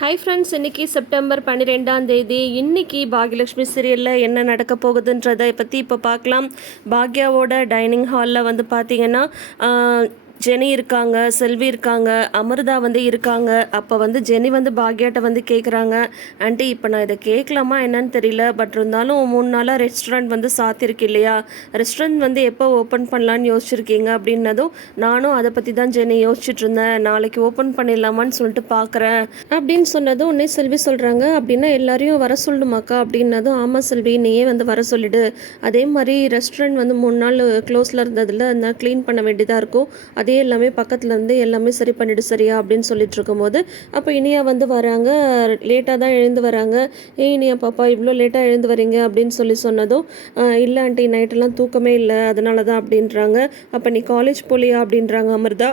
Hi friends இன்றைக்கி September பன்னிரெண்டாம் தேதி. இன்றைக்கி பாக்யலட்சுமி சீரியலில் என்ன நடக்க போகுதுன்றதை பற்றி இப்போ பார்க்கலாம். பாக்யாவோட டைனிங் ஹாலில் வந்து பார்த்திங்கன்னா ஜெனி இருக்காங்க செல்வி இருக்காங்க அமிர்தா வந்து இருக்காங்க. அப்போ வந்து ஜெனி வந்து பாக்யாட்ட வந்து கேட்குறாங்க ஆண்டி இப்போ நான் இதை கேட்கலாமா என்னன்னு தெரியல பட் இருந்தாலும் மூணு நாளாக ரெஸ்டாரண்ட் வந்து சாத்திருக்கு இல்லையா? ரெஸ்டாரண்ட் வந்து எப்போ ஓப்பன் பண்ணலான்னு யோசிச்சிருக்கீங்க? அப்படின்னதும் நானும் அதை பற்றி தான் ஜெனி யோசிச்சுட்டு இருந்தேன். நாளைக்கு ஓப்பன் பண்ணிடலாமான்னு சொல்லிட்டு பார்க்குறேன் அப்படின்னு சொன்னதும் உன்னே செல்வி சொல்கிறாங்க அப்படின்னா எல்லாரையும் வர சொல்லணுமாக்கா அப்படின்னதும் ஆமாம் செல்வி நீயே வந்து வர சொல்லிடு. அதே மாதிரி ரெஸ்டாரண்ட் வந்து மூணு நாள் க்ளோஸில் இருந்ததில் அந்த க்ளீன் பண்ண வேண்டியதாக இருக்கும். அது எல்லாமே பக்கத்தில் இருந்து எல்லாமே சரி பண்ணிவிடு சரியா அப்படின்னு சொல்லிட்டு இருக்கும்போது அப்போ இனியா வந்து வராங்க. லேட்டாக தான் எழுந்து வராங்க. ஏ இனியா பாப்பா இவ்வளோ லேட்டாக எழுந்து வரீங்க அப்படின்னு சொல்லி சொன்னதும் இல்லை ஆண்டி நைட்டெல்லாம் தூக்கமே இல்லை அதனால தான் அப்படின்றாங்க. அப்போ நீ காலேஜ் போலியா அப்படின்றாங்க அமிர்தா.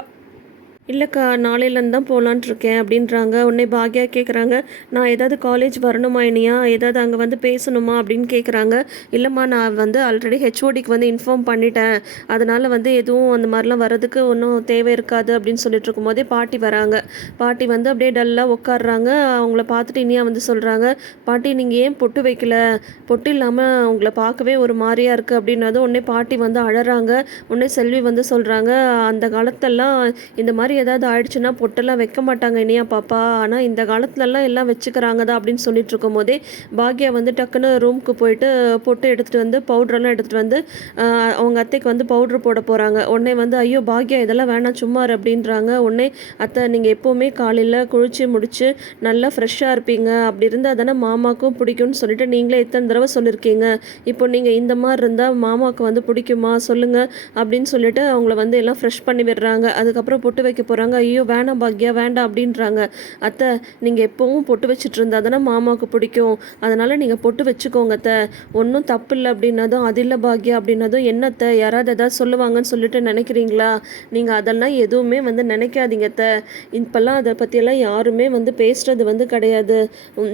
இல்லைக்கா நாளையிலேருந்து தான் போகலான்ட்டு இருக்கேன் அப்படின்றாங்க. உடனே பாக்யா கேட்குறாங்க நான் ஏதாவது காலேஜ் வரணுமா இனியா? ஏதாவது அங்கே வந்து பேசணுமா? அப்படின்னு கேட்குறாங்க இல்லைம்மா நான் வந்து ஆல்ரெடி ஹெச்ஓடிக்கு வந்து இன்ஃபார்ம் பண்ணிட்டேன். அதனால் வந்து எதுவும் அந்த மாதிரிலாம் வர்றதுக்கு ஒன்றும் தேவை இருக்காது அப்படின்னு சொல்லிட்டு இருக்கும்போதே பாட்டி வராங்க. பாட்டி வந்து அப்படியே டல்லாக உட்காடுறாங்க அவங்கள பார்த்துட்டு இனியா வந்து சொல்கிறாங்க பாட்டி நீங்கள் ஏன் பொட்டு வைக்கல? பொட்டு இல்லாமல் உங்களை பார்க்கவே ஒரு மாதிரியாக இருக்குது அப்படின்னதும் உடனே பாட்டி வந்து அழறாங்க. உடனே செல்வி வந்து சொல்கிறாங்க அந்த காலத்தெல்லாம் இந்த மாதிரி ஏதாவது ஆயிடுச்சுன்னா பொட்டெல்லாம் வைக்க மாட்டாங்க இனியா பாப்பா. ஆனால் இந்த காலத்துலலாம் எல்லாம் வச்சுக்கிறாங்க தான் அப்படின்னு சொல்லிட்டு இருக்கும்போதே பாக்யா வந்து டக்குன்னு ரூமுக்கு போயிட்டு பொட்டு எடுத்துகிட்டு வந்து பவுட்ரெல்லாம் எடுத்துகிட்டு வந்து அவங்க அத்தைக்கு வந்து பவுட்ரு போட போகிறாங்க உடனே வந்து ஐயோ பாக்யா இதெல்லாம் வேணாம் சும்மா அப்படின்றாங்க. உடனே அத்தை நீங்கள் எப்போவுமே காலையில் குளிச்சு முடிச்சு நல்லா ஃப்ரெஷ்ஷாக இருப்பீங்க. அப்படி இருந்தால் தானே மாமாக்கும் பிடிக்கும்னு சொல்லிட்டு நீங்களே எத்தனை தடவை சொல்லியிருக்கீங்க. இப்போ நீங்கள் இந்த மாதிரி இருந்தால் மாமாவுக்கு வந்து பிடிக்குமா? சொல்லுங்கள் அப்படின்னு சொல்லிட்டு அவங்கள வந்து எல்லாம் ஃப்ரெஷ் பண்ணி விடுறாங்க. அதுக்கப்புறம் பொட்டு வைக்க போகிறாங்க ஐயோ வேணாம் பாக்யா வேண்டாம் அப்படின்றாங்க. அத்தை நீங்கள் எப்போவும் பொட்டு வச்சுட்டு இருந்தா தானே மாமாவுக்கு பிடிக்கும். அதனால் நீங்கள் பொட்டு வச்சுக்கோங்க அத்தை. ஒன்றும் தப்பு இல்லை அப்படின்னதும் அது இல்லை பாக்யா அப்படின்னதும் என்னத்தை யாராவது எதாவது சொல்லுவாங்கன்னு சொல்லிட்டு நினைக்கிறீங்களா? நீங்கள் அதெல்லாம் எதுவுமே வந்து நினைக்காதீங்க அத்தை. இப்போல்லாம் அதை பற்றியெல்லாம் யாருமே வந்து பேசுகிறது வந்து கிடையாது.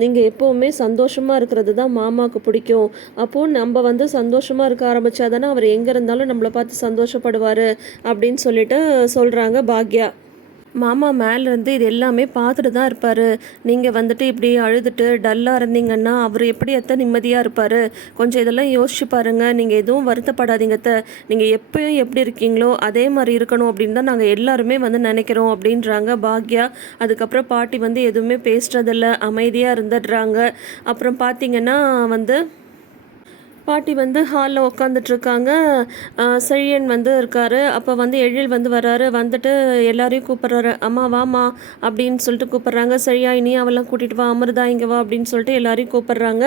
நீங்கள் எப்போவுமே சந்தோஷமாக இருக்கிறது தான் மாமாவுக்கு பிடிக்கும். அப்போது நம்ம வந்து சந்தோஷமாக இருக்க ஆரம்பிச்சா தானே அவர் எங்கே இருந்தாலும் நம்மளை பார்த்து சந்தோஷப்படுவார் அப்படின்னு சொல்லிட்டு சொல்கிறாங்க பாக்யா. மாமா மேலேருந்து இது எல்லாமே பார்த்துட்டு தான் இருப்பார். நீங்கள் வந்துட்டு இப்படி அழுதுட்டு டல்லாக இருந்தீங்கன்னா அவர் எப்படி எத்த நிம்மதியாக இருப்பார்? கொஞ்சம் இதெல்லாம் யோசிச்சு பாருங்கள் நீங்கள் எதுவும் வருத்தப்படாதீங்க நீங்கள் எப்பயும் எப்படி இருக்கீங்களோ அதே மாதிரி இருக்கணும் அப்படின்னு தான் நாங்கள் எல்லாருமே வந்து நினைக்கிறோம் அப்படின்றாங்க பாக்யா. அதுக்கப்புறம் பாட்டி வந்து எதுவுமே பேசுறதில்ல. அமைதியாக இருந்துடுறாங்க. அப்புறம் பார்த்தீங்கன்னா வந்து பாட்டி வந்து ஹாலில் உட்காந்துட்ருக்காங்க செழியன் வந்து இருக்காரு. அப்போ வந்து எழில் வந்து வராரு வந்துட்டு எல்லாரையும் கூப்பிட்றாரு. அம்மா வாமா அப்படின்னு சொல்லிட்டு கூப்பிட்றாங்க. செழியா இனி அவெல்லாம் கூட்டிகிட்டு வா. அமிர்தா இங்கே வா அப்படின்னு சொல்லிட்டு எல்லாரையும் கூப்பிட்றாங்க.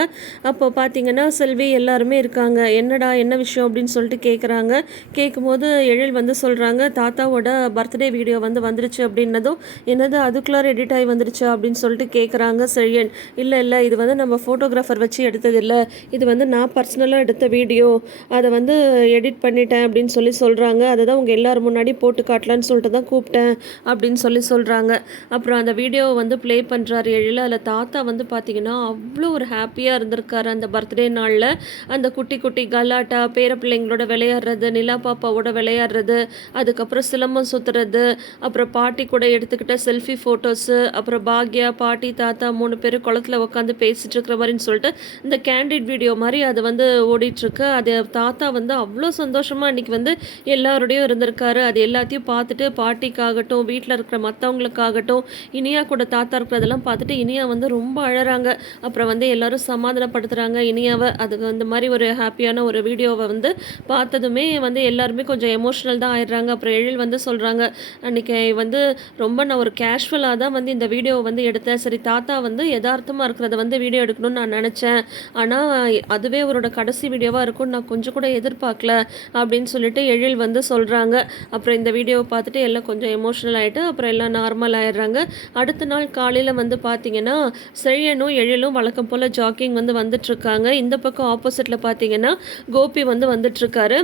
அப்போ பார்த்தீங்கன்னா செல்வி எல்லாருமே இருக்காங்க. என்னடா என்ன விஷயம்? அப்படின்னு சொல்லிட்டு கேட்குறாங்க கேட்கும்போது எழில் வந்து சொல்கிறாங்க தாத்தாவோட பர்த்டே வீடியோ வந்து வந்துருச்சு அப்படின்னதும் என்னது அதுக்குள்ளார எடிட் ஆகி வந்துருச்சு? அப்படின்னு சொல்லிட்டு கேட்குறாங்க செழியன். இல்லை இல்லை இது வந்து நம்ம ஃபோட்டோகிராஃபர் வச்சு எடுத்ததில்லை. இது வந்து நான் பர்சனலாக எடுத்த வீடியோ அதை வந்து எடிட் பண்ணிட்டேன் அப்படின்னு சொல்லி சொல்கிறாங்க அதை தான் உங்கள் எல்லாரும் முன்னாடி போட்டு காட்டலான்னு சொல்லிட்டு தான் கூப்பிட்டேன் அப்படின்னு சொல்லி சொல்கிறாங்க அப்புறம் அந்த வீடியோவை வந்து ப்ளே பண்ணுறாரு எழில். அதில் தாத்தா வந்து பார்த்திங்கன்னா அவ்வளோ ஒரு ஹாப்பியாக இருந்திருக்காரு அந்த பர்த்டே நாளில். அந்த குட்டி குட்டி கலாட்டா பேர பிள்ளைங்களோட விளையாடுறது நிலா பாப்பாவோட விளையாடுறது அதுக்கப்புறம் சிலம்பம் சுற்றுறது அப்புறம் பாட்டி கூட எடுத்துக்கிட்ட செல்ஃபி ஃபோட்டோஸு அப்புறம் பாக்யா பாட்டி தாத்தா மூணு பேர் குளத்துல உட்காந்து பேசிகிட்டு இருக்கிற மாதிரின்னு சொல்லிட்டு இந்த கேண்டிட் வீடியோ மாதிரி அது வந்து ஓடிட்டுருக்கு. அது தாத்தா வந்து அவ்வளோ சந்தோஷமாக அன்றைக்கி வந்து எல்லாரோடையும் இருந்திருக்காரு. அது எல்லாத்தையும் பார்த்துட்டு பாட்டிக்காகட்டும் வீட்டில் இருக்கிற மற்றவங்களுக்காகட்டும் இனியா கூட தாத்தா இருக்கிறதெல்லாம் பார்த்துட்டு இனியா வந்து ரொம்ப அழகிறாங்க அப்புறம் வந்து எல்லோரும் சமாதானப்படுத்துகிறாங்க இனியாவை அதுக்கு அந்த மாதிரி ஒரு ஹாப்பியான ஒரு வீடியோவை வந்து பார்த்ததுமே வந்து எல்லாருமே கொஞ்சம் எமோஷ்னல் தான் ஆயிடுறாங்க. அப்புறம் எழில் வந்து சொல்கிறாங்க அன்றைக்கி வந்து ரொம்ப நான் ஒரு கேஷுவலாக தான் வந்து இந்த வீடியோவை வந்து எடுத்தேன். சரி தாத்தா வந்து யதார்த்தமாக இருக்கிறத வந்து வீடியோ எடுக்கணும்னு நான் நினச்சேன். ஆனால் அதுவே அவரோட கடைசி வீடியோவாக இருக்கும்னு நான் கொஞ்சம் கூட எதிர்பார்க்கல அப்படின்னு சொல்லிட்டு எழில் வந்து சொல்கிறாங்க அப்புறம் இந்த வீடியோவை பார்த்துட்டு எல்லாம் கொஞ்சம் எமோஷ்னல் ஆகிட்டு அப்புறம் எல்லாம் நார்மல் ஆயிடுறாங்க. அடுத்த நாள் காலையில் வந்து பார்த்தீங்கன்னா செழியனும் எழிலும் வழக்கம் போல் ஜாக்கிங் வந்து வந்துட்டுருக்காங்க. இந்த பக்கம் ஆப்போசிட்டில் பார்த்தீங்கன்னா கோபி வந்து வந்துட்டுருக்காரு.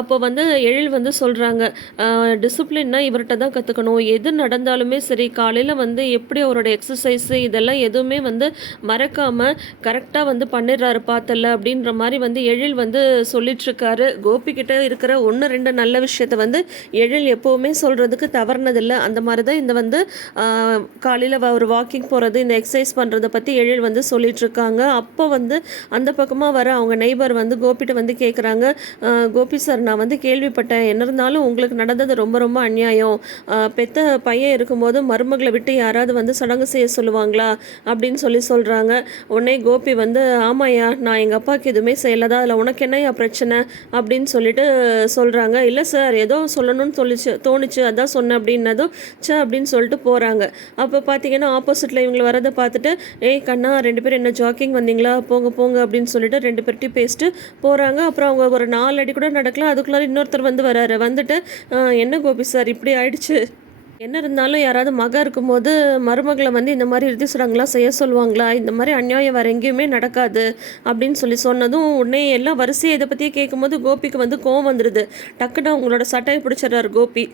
அப்போ வந்து எழில் வந்து சொல்கிறாங்க டிசிப்ளின்னா இவர்கிட்ட தான் கற்றுக்கணும் எது நடந்தாலுமே சரி காலையில் வந்து எப்படி அவரோட எக்ஸசைஸு இதெல்லாம் எதுவுமே வந்து மறக்காமல் கரெக்டாக வந்து பண்ணிடுறாரு பார்த்தல அப்படின்ற மாதிரி மாதிரி வந்து எழில் வந்து சொல்லிட்டுருக்காரு கோபிக்கிட்ட இருக்கிற ஒன்று ரெண்டு நல்ல விஷயத்த வந்து எழில் எப்போவுமே சொல்கிறதுக்கு தவறுனதில்லை. அந்த மாதிரி தான் இந்த வந்து காலையில் ஒரு வாக்கிங் போகிறது இந்த எக்ஸசைஸ் பண்ணுறதை பற்றி எழில் வந்து சொல்லிகிட்ருக்காங்க அப்போ வந்து அந்த பக்கமாக வர அவங்க நெய்பர் வந்து கோபிகிட்ட வந்து கேட்குறாங்க கோபி சார் நான் வந்து கேள்விப்பட்டேன். என்ன இருந்தாலும் உங்களுக்கு நடந்தது ரொம்ப ரொம்ப அநியாயம். பெத்த பையன் இருக்கும்போது மருமகளை விட்டு யாராவது வந்து சடங்கு செய்ய சொல்லுவாங்களா? அப்படின்னு சொல்லி சொல்கிறாங்க உடனே கோபி வந்து ஆமாயா நான் எங்கள் அப்பாவுக்கு எதுவுமே செய்யலதா அதில் உனக்கு என்னையா பிரச்சனை அப்படின்னு சொல்லிட்டு சொல்கிறாங்க இல்லை சார் ஏதோ சொல்லணும்னு சொல்லிச்சு தோணுச்சு அதான் சொன்னேன் அப்படின்னதும் சே அப்படின்னு சொல்லிட்டு போகிறாங்க அப்போ பார்த்தீங்கன்னா ஆப்போசிட்டில் இவங்களை வரதை பார்த்துட்டு ஏய் கண்ணா ரெண்டு பேரும் என்ன ஜாக்கிங் வந்தீங்களா? போங்க போங்க அப்படின்னு சொல்லிட்டு ரெண்டு பேர்ட்டையும் பேசிட்டு போகிறாங்க அப்புறம் அவங்க ஒரு நாலு அடி கூட நடக்கலாம் அதுக்குள்ளார இன்னொருத்தர் வந்து வராரு. வந்துட்டு என்ன கோபி சார் இப்படி ஆயிடுச்சு? என்ன இருந்தாலும் யாராவது மக இருக்கும்போது மருமகளை வந்து இந்த மாதிரி இறுதி சுடங்களாம் செய்ய சொல்லுவாங்களா? இந்த மாதிரி அநியாயம் வேறு எங்கேயுமே நடக்காது அப்படின்னு சொல்லி சொன்னதும் உடனே எல்லாம் வரிசையை இதை பற்றியே கேட்கும்போது கோபிக்கு வந்து கோவம் வந்துடுது டக்குன்னு அவங்களோட சட்டையை பிடிச்சிடுறாரு கோபி.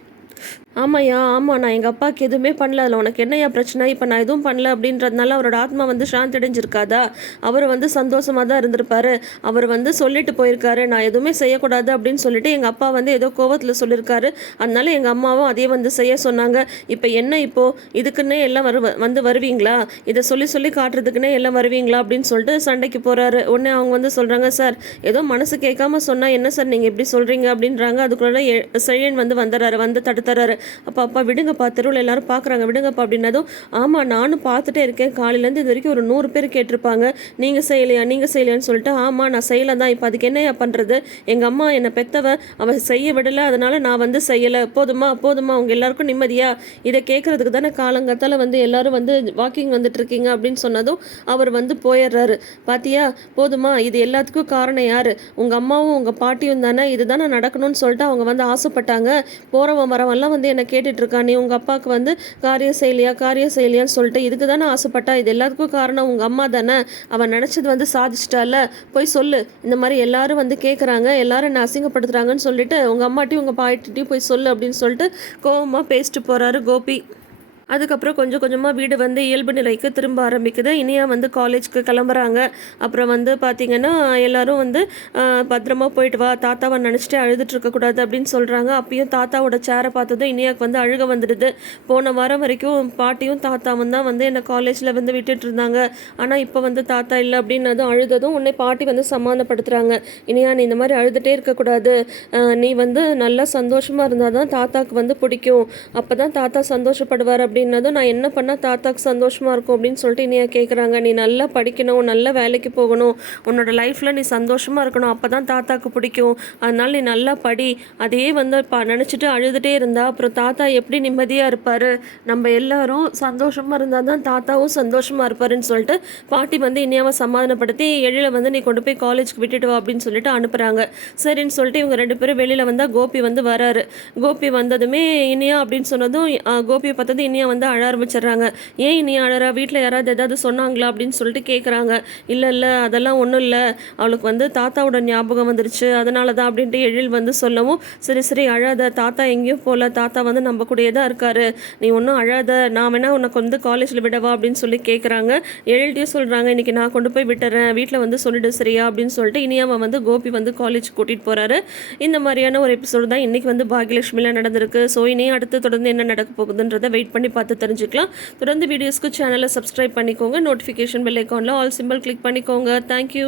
ஆமாய்யா ஆமாம் நான் எங்கள் அப்பாவுக்கு எதுவுமே பண்ணல. அதில் உனக்கு என்னையா பிரச்சனை? இப்போ நான் எதுவும் பண்ணல அப்படின்றதுனால அவரோட ஆத்மா வந்து சாந்தி அடைஞ்சிருக்காதா? அவர் வந்து சந்தோஷமாக தான் இருந்திருப்பாரு. அவர் வந்து சொல்லிட்டு போயிருக்காரு. நான் எதுவுமே செய்யக்கூடாது அப்படின்னு சொல்லிட்டு எங்கள் அப்பா வந்து ஏதோ கோவத்தில் சொல்லியிருக்காரு அதனால எங்கள் அம்மாவும் அதே வந்து செய்ய சொன்னாங்க. இப்போ என்ன இப்போது இதுக்குன்னே எல்லாம் வரு வந்து வருவீங்களா? இதை சொல்லி சொல்லி காட்டுறதுக்குன்னே எல்லாம் வருவீங்களா? அப்படின்னு சொல்லிட்டு சண்டைக்கு போகிறாரு உடனே அவங்க வந்து சொல்கிறாங்க சார் ஏதோ மனசு கேட்காம சொன்னால் என்ன சார் நீங்கள் எப்படி சொல்கிறீங்க அப்படின்றாங்க. அதுக்குள்ள செழியன் வந்து வந்துடுறாரு. வந்து தர்றாரு அப்பா அப்பா விடுங்கப்பா தெருவில் எல்லாரும் பார்க்குறாங்க விடுங்கப்பா அப்படின்னதும் ஆமாம் நானும் பார்த்துட்டே இருக்கேன். காலையிலேருந்து இது வரைக்கும் ஒரு நூறு பேர் கேட்டிருப்பாங்க. நீங்கள் செய்யலையா நீங்கள் செய்யலையான்னு சொல்லிட்டு ஆமாம் நான் செய்யலை தான். இப்போ அதுக்கு என்னையா பண்ணுறது எங்கள் அம்மா என்னை பெத்தவ அவள் செய்ய விடலை. அதனால் நான் வந்து செய்யலை. போதுமா போதுமா அவங்க எல்லாருக்கும் நிம்மதியாக இதை கேட்குறதுக்கு தானே காலங்கத்தால் வந்து எல்லாரும் வந்து வாக்கிங் வந்துட்டு இருக்கீங்க அப்படின்னு சொன்னதும் அவர் வந்து போயிடுறாரு. பாத்தியா போதுமா இது எல்லாத்துக்கும் காரணம் யார்? உங்கள் அம்மாவும் உங்கள் பாட்டியும் தானே. இது தானே நடக்கணும்னு சொல்லிட்டு அவங்க வந்து ஆசைப்பட்டாங்க. போகிறவன் வரவன் வரவெல்லாம் வந்து என்னை கேட்டுட்ருக்கான் நீ உங்கள் அப்பாவுக்கு வந்து காரியம் செய்யலையா காரியம் செய்யலையான்னு சொல்லிட்டு இதுக்கு தானே ஆசைப்பட்டா? இது எல்லாத்துக்கும் காரணம் உங்கள் அம்மா தானே. அவன் நினச்சது வந்து சாதிச்சிட்டால போய் சொல்லு. இந்த மாதிரி எல்லாரும் வந்து கேட்குறாங்க எல்லாரும் என்ன அசிங்கப்படுத்துகிறாங்கன்னு சொல்லிட்டு உங்கள் அம்மாட்டையும் உங்கள் பாட்டிட்டையும் போய் சொல்லு அப்படின்னு சொல்லிட்டு கோபமாக பேசிட்டு போகிறாரு கோபி. அதுக்கப்புறம் கொஞ்சம் கொஞ்சமாக வீடு வந்து இயல்பு நிலைக்கு திரும்ப ஆரம்பிக்குது. இனியா வந்து காலேஜ்க்கு கிளம்புறாங்க. அப்புறம் வந்து பார்த்திங்கன்னா எல்லோரும் வந்து பத்திரமா போயிட்டு வா. தாத்தாவை நினச்சிட்டு அழுதுட்டு இருக்கக்கூடாது அப்படின்னு சொல்கிறாங்க அப்பயும் தாத்தாவோட சேரை பார்த்ததும் இனியாவுக்கு வந்து அழுக வந்துடுது. போன வாரம் வரைக்கும் பாட்டியும் தாத்தாவும் தான் வந்து என்னை காலேஜில் வந்து விட்டுட்டு இருந்தாங்க. ஆனால் இப்போ வந்து தாத்தா இல்லை அப்படின்னதும் அழுததும் உன்னை பாட்டி வந்து சமாதானப்படுத்துகிறாங்க இனியா நீ இந்த மாதிரி அழுதுகிட்டே இருக்கக்கூடாது நீ வந்து நல்லா சந்தோஷமாக இருந்தால் தான் தாத்தாவுக்கு வந்து பிடிக்கும். அப்போ தான் தாத்தா சந்தோஷப்படுவார் அப்படின்னு அப்படின்னதும் நான் என்ன பண்ணால் தாத்தாக்கு சந்தோஷமாக இருக்கும் அப்படின்னு சொல்லிட்டு இனியா கேட்குறாங்க நீ நல்லா படிக்கணும் நல்ல வேலைக்கு போகணும். உன்னோட லைஃப்பில் நீ சந்தோஷமாக இருக்கணும். அப்போ தான் தாத்தாக்கு பிடிக்கும். அதனால் நீ நல்லா படி. அதையே வந்து ப நினச்சிட்டு அழுதுகிட்டே இருந்தால் அப்புறம் தாத்தா எப்படி நிம்மதியாக இருப்பார்? நம்ம எல்லாரும் சந்தோஷமாக இருந்தால் தான் தாத்தாவும் சந்தோஷமாக இருப்பாருன்னு சொல்லிட்டு பாட்டி வந்து இனியாவை சமாதானப்படுத்தி எழில வந்து நீ கொண்டு போய் காலேஜ்க்கு விட்டுட்டு வா அப்படின்னு சொல்லிட்டு அனுப்புகிறாங்க சரின்னு சொல்லிட்டு இவங்க ரெண்டு பேரும் வெளியில் வந்தால் கோபி வந்து வராரு. கோபி வந்ததுமே இனியா அப்படின்னு சொன்னதும் கோபியை பார்த்தது இனியா வந்து அழ ஆரம்பிச்சிடுறாங்க. ஏன் நீ அழறா? வீட்டில் யாராவது ஏதாவது சொன்னாங்களா? அப்படின்னு சொல்லிட்டு கேட்குறாங்க இல்லை இல்லை அதெல்லாம் ஒன்றும் இல்லை. அவளுக்கு வந்து தாத்தாவோட ஞாபகம் வந்துருச்சு. அதனால தான் அப்படின்ட்டு எழில் வந்து சொல்லவும் சரி சரி அழாத. தாத்தா எங்கேயும் போகல தாத்தா வந்து நம்ம கூடயே தான் இருக்காரு. நீ ஒன்றும் அழாத. நான் வேணா உனக்கு வந்து காலேஜில் விடவா? அப்படின்னு சொல்லி கேட்குறாங்க எழில்கிட்டயும் சொல்கிறாங்க இன்றைக்கி நான் கொண்டு போய் விட்டுறேன். வீட்டில் வந்து சொல்லிடு சரியா? அப்படின்னு சொல்லிட்டு இனியாவை வந்து கோபி வந்து காலேஜ் கூட்டிகிட்டு போகிறாரு இந்த மாதிரியான ஒரு எபிசோடு தான் இன்றைக்கி வந்து பாகியலட்சுமியில் நடந்திருக்கு. ஸோ இனியும் அடுத்து தொடர்ந்து என்ன நடக்க போகுதுன்றதை வெயிட் பண்ணி பார்த்து தெரிஞ்சுக்கலாம். தொடர்ந்து வீடியோஸ்க்கு சேனலை சப்ஸ்கிரைப் பண்ணிக்கோங்க. நோட்டிஃபிகேஷன் பெல் ஐக்கானில் ஆல் சிம்பிள் கிளிக் பண்ணிக்கோங்க. Thank you